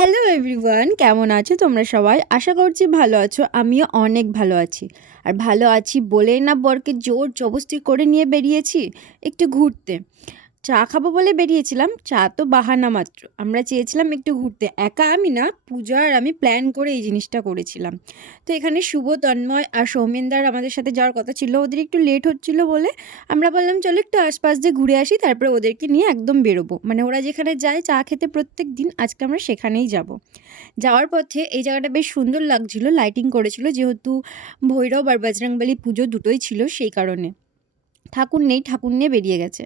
Hello everyone, কেমন আছো তোমরা সবাই? আশা করছি ভালো আছো। আমিও অনেক ভালো আছি। আর ভালো আছি বলেই না বরকে জোর জবরদস্তি করে নিয়ে বেরিয়েছি একটু ঘুরতে। চা খাবো বলে বেরিয়েছিলাম, চা তো বাহানা মাত্র। আমরা চেয়েছিলাম একটু ঘুরতে, একা আমি না, পূজা আর আমি প্ল্যান করে এই জিনিসটা করেছিলাম। তো এখানে শুভ, তন্ময় আর সৌমেনদার আমাদের সাথে যাওয়ার কথা ছিল, ওদের একটু লেট হচ্ছিল বলে আমরা বললাম চলো একটু আশপাশ দিয়ে ঘুরে আসি, তারপরে ওদেরকে নিয়ে একদম বেরোবো। মানে ওরা যেখানে যায় চা খেতে প্রত্যেক দিন, আজকে আমরা সেখানেই যাব। যাওয়ার পথে এই জায়গাটা বেশ সুন্দর লাগছিল, লাইটিং করেছিল, যেহেতু ভৈরব আর বজরংবলী পুজো দুটোই ছিল সেই কারণে। ঠাকুর নেই, ঠাকুর নিয়ে বেরিয়ে গেছে।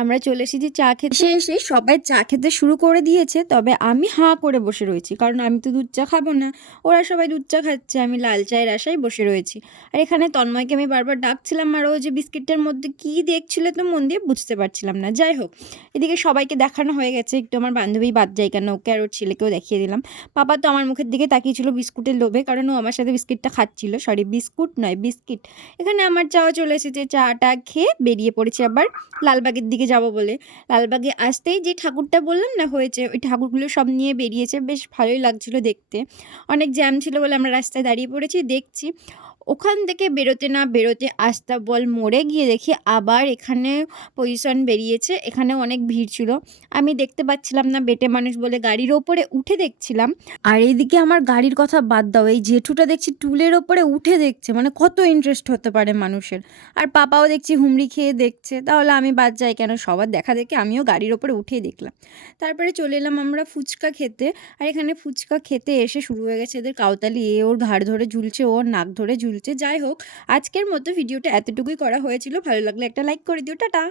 আমরা চলে এসেছি চা খেতে। এসে সবাই চা খেতে শুরু করে দিয়েছে, তবে আমি হাঁ করে বসে রয়েছি, কারণ আমি তো দুধ চা খাবো না। ওরা সবাই দুধ চা খাচ্ছে, আমি লাল চায়ের আশায় বসে রয়েছি। আর এখানে তন্ময়কে আমি বারবার ডাকছিলাম, আর ও যে বিস্কিটটার মধ্যে কী দেখছিল তো মন দিয়ে বুঝতে পারছিলাম না। যাই হোক, এদিকে সবাইকে দেখানো হয়ে গেছে, একটু আমার বান্ধবী বাদ যায় কেন, ওকে আর ওর ছেলেকেও দেখিয়ে দিলাম। পাপা তো আমার মুখের দিকে তাকিয়েছিল বিস্কুটের লোভে, কারণ ও আমার সাথে বিস্কিটটা খাচ্ছিল। সরি, বিস্কুট নয়, বিস্কিট। এখানে আমার চাও চলে এসেছে, চাটা খেয়ে বেরিয়ে পড়েছি আবার লালবাগের দিকে যাব বলে। লালবাগে আসতেই যে ঠাকুরটা বললাম না হয়েছে, ওই ঠাকুরগুলো সব নিয়ে বেরিয়েছে, বেশ ভালোই লাগছিল দেখতে। অনেক জ্যাম ছিল বলে আমরা রাস্তায় দাঁড়িয়ে পড়েছি, দেখছি। ওখান থেকে বেরোতে না বেরোতে আস্তাবল মোড়ে গিয়ে দেখি আবার এখানে পজিশন বেরিয়েছে, এখানে অনেক ভিড় ছিল। আমি দেখতে পাচ্ছিলাম না, বেটে মানুষ বলে গাড়ির ওপরে উঠে দেখছিলাম। আর এইদিকে আমার গাড়ির কথা বাদ দাও, এই জেঠুটা দেখছি টুলের ওপরে উঠে দেখছে, মানে কত ইন্টারেস্ট হতে পারে মানুষের। আর পাপাও দেখছি হুমড়ি খেয়ে দেখছে, তাহলে আমি বাদ যাই কেন? সবার দেখা দেখে আমিও গাড়ির ওপরে উঠেই দেখলাম। তারপরে চলে এলাম আমরা ফুচকা খেতে। আর এখানে ফুচকা খেতে এসে শুরু হয়ে গেছে এদের কাউতালি, এ ওর ঘাড় ধরে ঝুলছে, ওর নাক ধরে ঝুলছে। যাই হোক, আজকের মতো ভিডিওটা এতটুকুই করা হয়েছিল। ভালো লাগলে একটা লাইক করে দিও, টাটা।